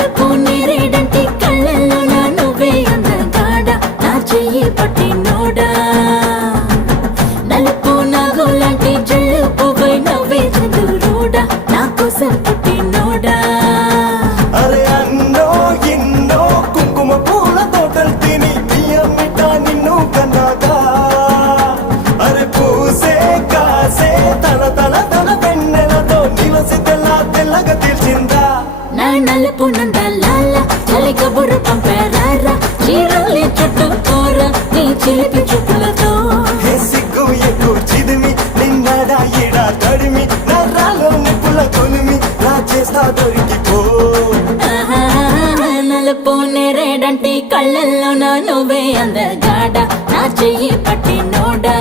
నలుపు నేరేడంటి కళ్ళల్లో నా నువ్వే అందగాడ నా చెయ్యి పట్టినోడా నలుపు నాగులాంటి జల్లు పువ్వై నవ్వే చంద్రుడా నా కోసం పుట్టినోడా అరే అన్నో ఎన్నో కుంకుమ పూల తోటలు తిని బియ్యమిట నిన్ను కన్నాగా అరే పూసే కాసే తన తన తన పెన్నెలతో నిలసి తెల్లగా తీర్చిందా నా నలుపు నందలాల చలి కబురు పంపారా చీరలే చుట్టూ కోర నీ చిలిపి చూపులతో హే సిగ్గు ఎక్కువ చిదిమి నిన్నడా ఎడా తడిమి నరాలో నిప్పుల కొలిమి నా చేస్తా దొరికిపో ఆహా, నలుపు నేరేడంటి కళ్ళల్లో నా నువ్వే అందగాడ నా చెయ్యి పట్టినోడా